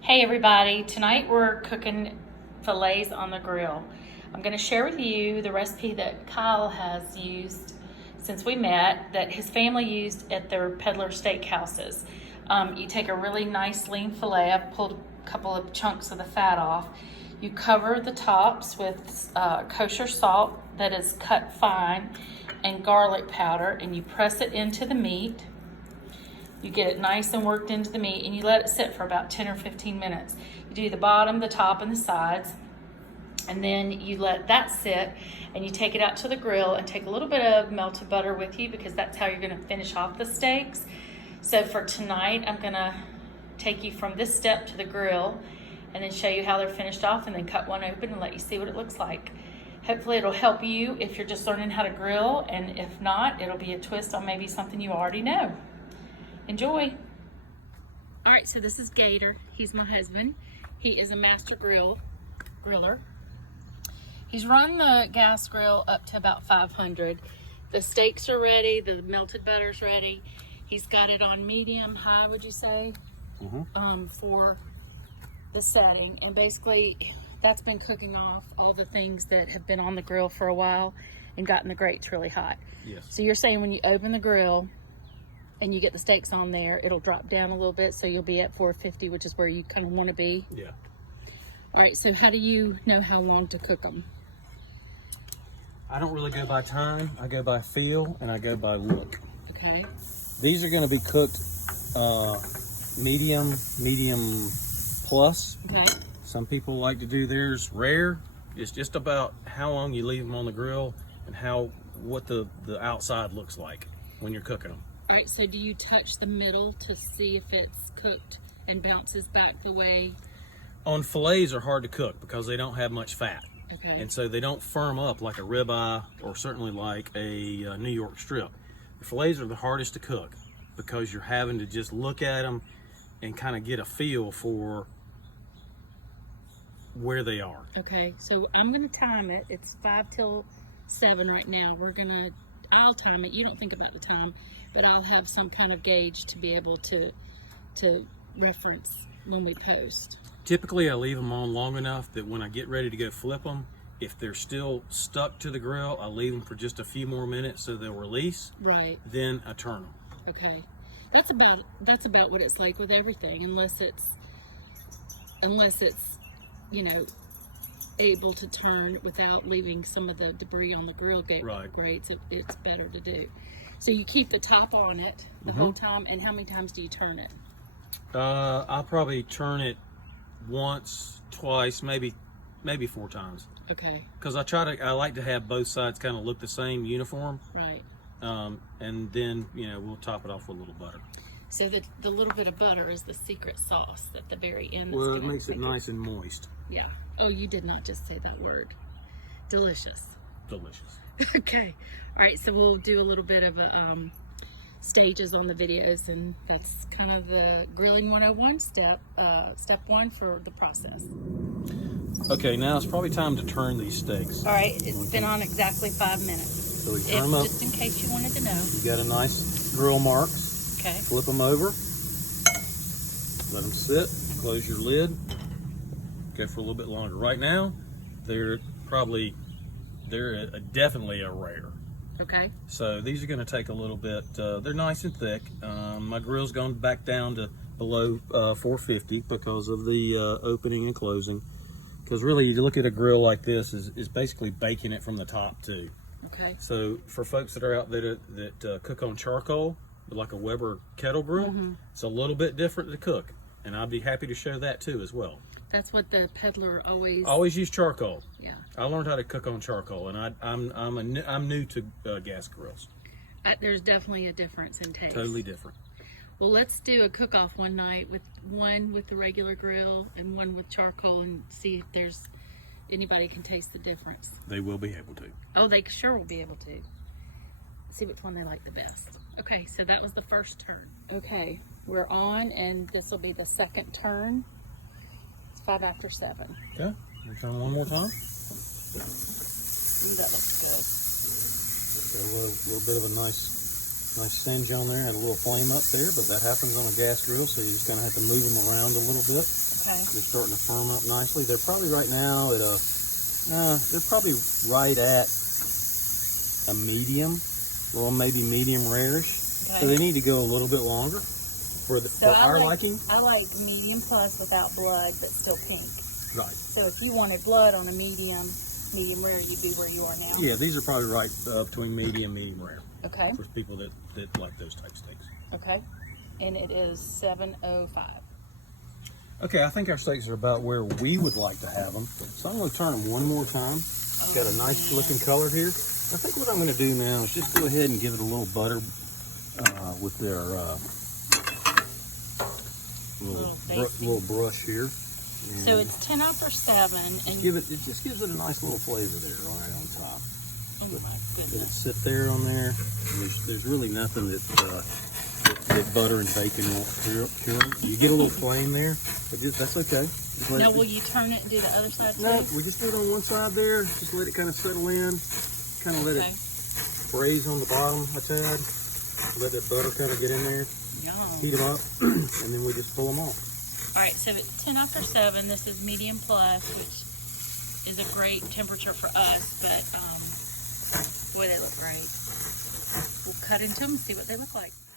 Hey everybody, tonight we're cooking fillets on the grill. I'm going to share with you the recipe that Kyle has used since we met, that his family used at their Peddler Steakhouses. You take a really nice lean fillet. I've pulled a couple of chunks of the fat off. You cover the tops with kosher salt that is cut fine and garlic powder, and you press it into the meat. You get it nice and worked into the meat, and you let it sit for about 10 or 15 minutes. You do the bottom, the top, and the sides, and then you let that sit, and you take it out to the grill and take a little bit of melted butter with you, because that's how you're gonna finish off the steaks. So for tonight, I'm gonna take you from this step to the grill and then show you how they're finished off, and then cut one open and let you see what it looks like. Hopefully it'll help you if you're just learning how to grill, and if not, it'll be a twist on maybe something you already know. Enjoy. All right, so this is Gator. He's my husband. He is a master griller. He's run the gas grill up to about 500. The steaks are ready, the melted butter's ready. He's got it on medium high, would you say? For the setting, and basically that's been cooking off all the things that have been on the grill for a while and gotten the grates really hot. Yes. So you're saying when you open the grill and you get the steaks on there, it'll drop down a little bit, so you'll be at 450, which is where you kind of want to be? Yeah. All right, so how do you know how long to cook them? I don't really go by time. I go by feel, and I go by look. Okay. These are going to be cooked medium plus. Okay. Some people like to do theirs rare. It's just about how long you leave them on the grill and what the outside looks like when you're cooking them. All right, so do you touch the middle to see if it's cooked and bounces back the way? On fillets are hard to cook because they don't have much fat. Okay. And so they don't firm up like a ribeye or certainly like a New York strip. The fillets are the hardest to cook because you're having to just look at them and kind of get a feel for where they are. Okay, so I'm gonna time it. It's 5 till 7 right now. I'll time it. You don't think about the time, but I'll have some kind of gauge to be able to reference when we post. Typically, I leave them on long enough that when I get ready to go flip them, if they're still stuck to the grill, I leave them for just a few more minutes so they'll release. Right. Then I turn them. Okay. That's about what it's like with everything, unless it's able to turn without leaving some of the debris on the grill grates. It's better to do. So you keep the top on it the whole time, and how many times do you turn it? I'll probably turn it once, twice, maybe 4 times. Okay. Because I like to have both sides kind of look the same, uniform. Right. And then we'll top it off with a little butter. So the little bit of butter is the secret sauce at the very end. Well, it makes it nice and moist. Yeah. Oh, you did not just say that word. Delicious. Delicious. Okay. All right. So we'll do a little bit of stages on the videos, and that's kind of the grilling 101 step 1 for the process. Okay, now it's probably time to turn these steaks. All right. It's been on exactly 5 minutes. So we turn them up. Just in case you wanted to know. You got a nice grill marks. Okay. Flip them over. Let them sit. Close your lid. Go for a little bit longer. Right now, they're definitely a rare. Okay. So these are going to take a little bit. They're nice and thick. My grill's gone back down to below 450 because of the opening and closing. Because really, you look at a grill like this is basically baking it from the top too. Okay. So for folks that are out there that cook on charcoal, like a Weber kettle grill, it's a little bit different to cook, and I'd be happy to show that too as well. That's what the Peddler always. Always use charcoal. Yeah. I learned how to cook on charcoal, and I'm new to gas grills. There's definitely a difference in taste. Totally different. Well, let's do a cook-off one night with one with the regular grill and one with charcoal, and see if anybody can taste the difference. They will be able to. Oh, they sure will be able to. See which one they like the best. Okay, so that was the first turn. Okay, we're on, and this will be the second turn. It's 5 after 7. Okay, we'll turn one more time. Ooh, that looks So a little bit of a nice Nice singe on there, had a little flame up there, but that happens on a gas grill, so you're just gonna have to move them around a little bit. Okay. They're starting to firm up nicely. They're probably right now at a, they're probably right at a medium, or maybe medium rarish. Okay. So they need to go a little bit longer for our liking. I like medium plus without blood, but still pink. Right. So if you wanted blood on a medium rare, you'd be where you are now. Yeah, these are probably right between medium rare. Okay. For people that like those type steaks. Okay. And it is 7:05. Okay, I think our steaks are about where we would like to have them. So I'm going to turn them one more time. Got a nice looking color here. I think what I'm going to do now is just go ahead and give it a little butter with their little brush here. And so it's 10 after 7, and it just gives it a nice little flavor there right on top. Oh my Let it goodness! sit there on there. There's really nothing that butter and bacon won't cure. You get a little flame there, but that's okay. Now, will you turn it and do the other side too? No, we just do it on one side there. Just let it kind of settle in. Kind of let it braise on the bottom a tad. Let that butter kind of get in there. Yum. Heat them up, and then we just pull them off. All right, so it's 10 after 7. This is medium plus, which is a great temperature for us, but boy, they look great. We'll cut into them and see what they look like.